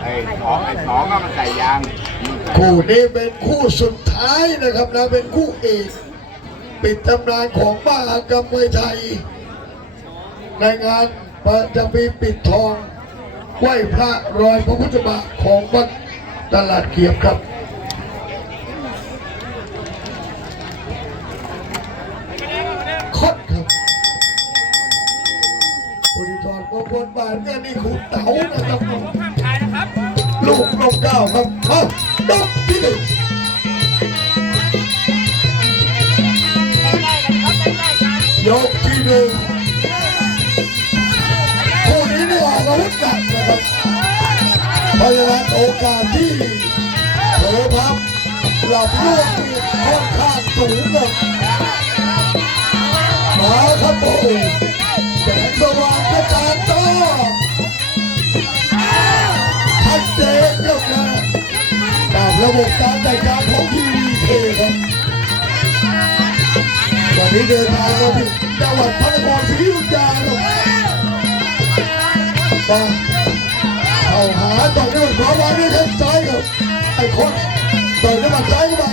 ไอ้ของไอ้สองก็มาใส่ยางคู่นี้เป็นคู่สุดท้ายนะครับนะเป็นคู่เอกปิดตำนานของมหากรรมมวยไทย ในงานประจำปีปิดทองไหว้พระรอยพระพุทธบาทของวัดตลาดเกียบครับ เนี่ยนี่คุณเต๋านะครับข้ามชายนะครับ ลูกนกเก้าครับเอาดอกที่หนึ่งยกที่หนึ่งคู่นี้นี่ออกอาวุธหนักนะครับเพราะฉะนั้นโอกาสที่เผลอพับหลับลูกนี่ค่อนข้างสูงครับมาครับโอ้แสงสว่างกระตา ระบบการจัดการของทีวีเคครับวันนี้เดินทางมาถึงจังหวัดพระนครศรีอยุธยาครับเข้าหาต่อยด้วยขวาวางด้วยแข้งซ้ายครับไอ้คนต่อยด้วยหมัดซ้ายเข้าไป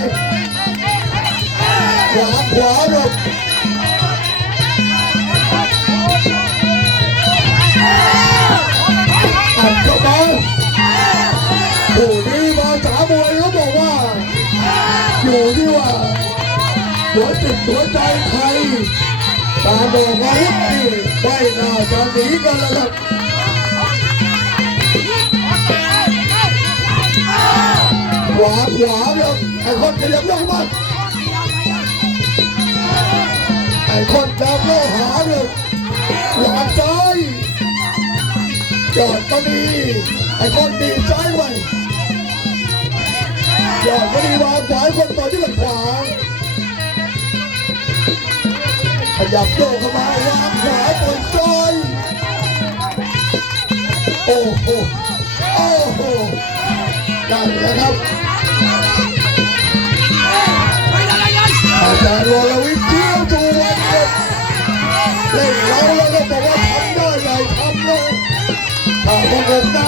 ขวาขวาครับ หัวจิตหัวใจใครตามบอกอาวุธนี่ไม่น่าจะหนีกันแล้วครับขวาขวาครับไอ้คนขยับลงมาไอ้คนดำโลหาเลยขวาซ้ายจอดมาดีไอ้คนดีซ้ายไว้ยอดไม่ดีวางขวาคนต่อที่มันขวา ยับโยกเข้ามาวางขวาต่อยซ้ายโอ้โหโอ้โหนั่นแหละครับอาจารย์วรวิทย์เที่ยวตูวันครับเล่นเราแล้วก็บอกว่าทำได้ใหญ่ทำเลยข่าวประกบใน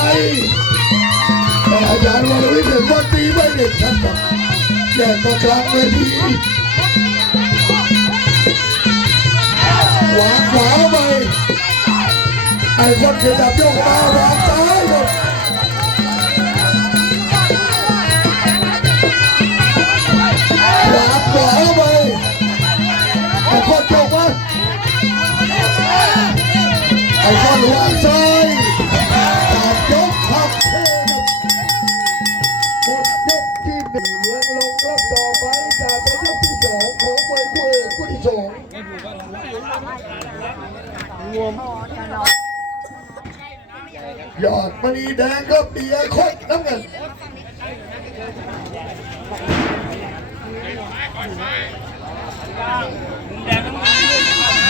แต่อาจารย์วรวิทย์เห็นว่าตีไม่เด็ดขาดครับแยกมากลางเวที ขวาขวาไปไอ้คนเขยับโยกมาวางซ้าย ยอดมณีแดงก็เบียร์คดน้ำเงิน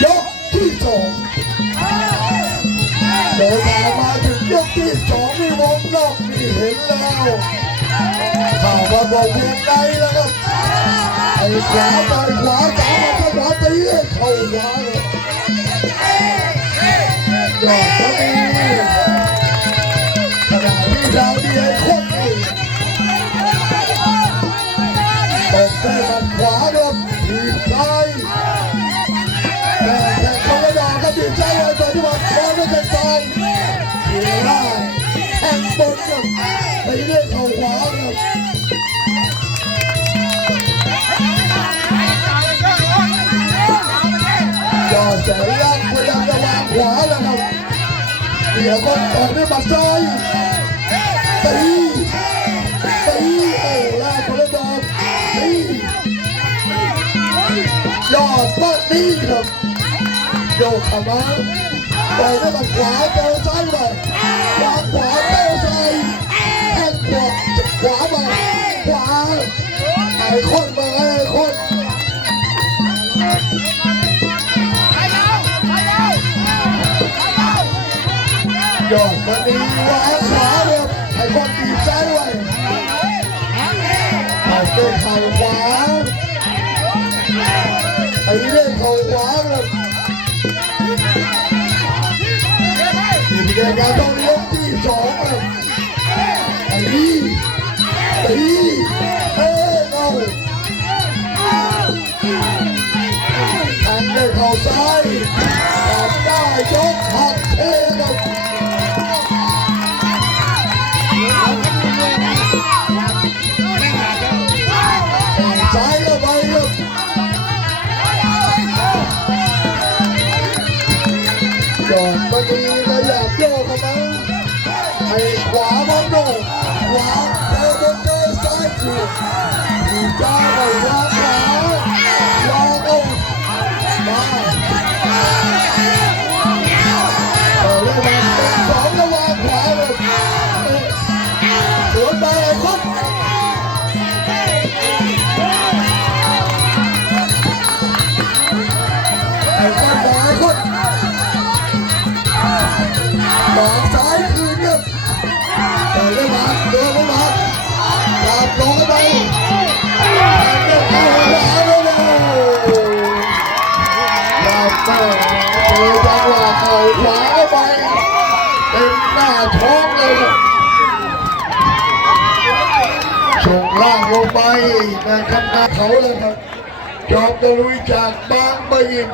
ยกที่สองเดินทางมาถึงยกที่สองนี่วงนอกนี่เห็นแล้วข่าวมาบอกวงในแล้วครับไอ้ขวาต่อยขวาสามมาขวาตีเข้าขวาเลย หลอกก็ดีขณะที่ดาวดีไอ้คนนี่นตกได้หมัดขวาครับทีบซ้ายแต่แข่งเขาไม่ดอกก็ดีใจเลยต่อยที่หมัดขวาก็เป็นซ้ายเสียได้แข่งบนครับตีด้วยเข่าขวาครับยอดแสนล่างพยายามจะวางขวาแล้ว เดี๋ยวก็ต่อยด้วยหมัดซ้ายตีตีโอ้ลากคนละดอกตียอดมากนี่ครับโยกขามาต่อยด้วยหมัดขวาเจอซ้ายไปวาขวาเตะซ้ายแทงขวาขวามาขวาไอ้คนมาไอ้คน ยกมันดีวางขวาเลยไอ้บอลตีซ้ายไวยเอาเตะเข่าขวาไอ้เล่นเข่าขวาเลยทีเด็กันต้องยกที่สองเลยไอ้ตีอ้ 또 โชกเลยชงล่างลงไปนะครับเขาเลยครับจอบตะลุยจากบางปะอิน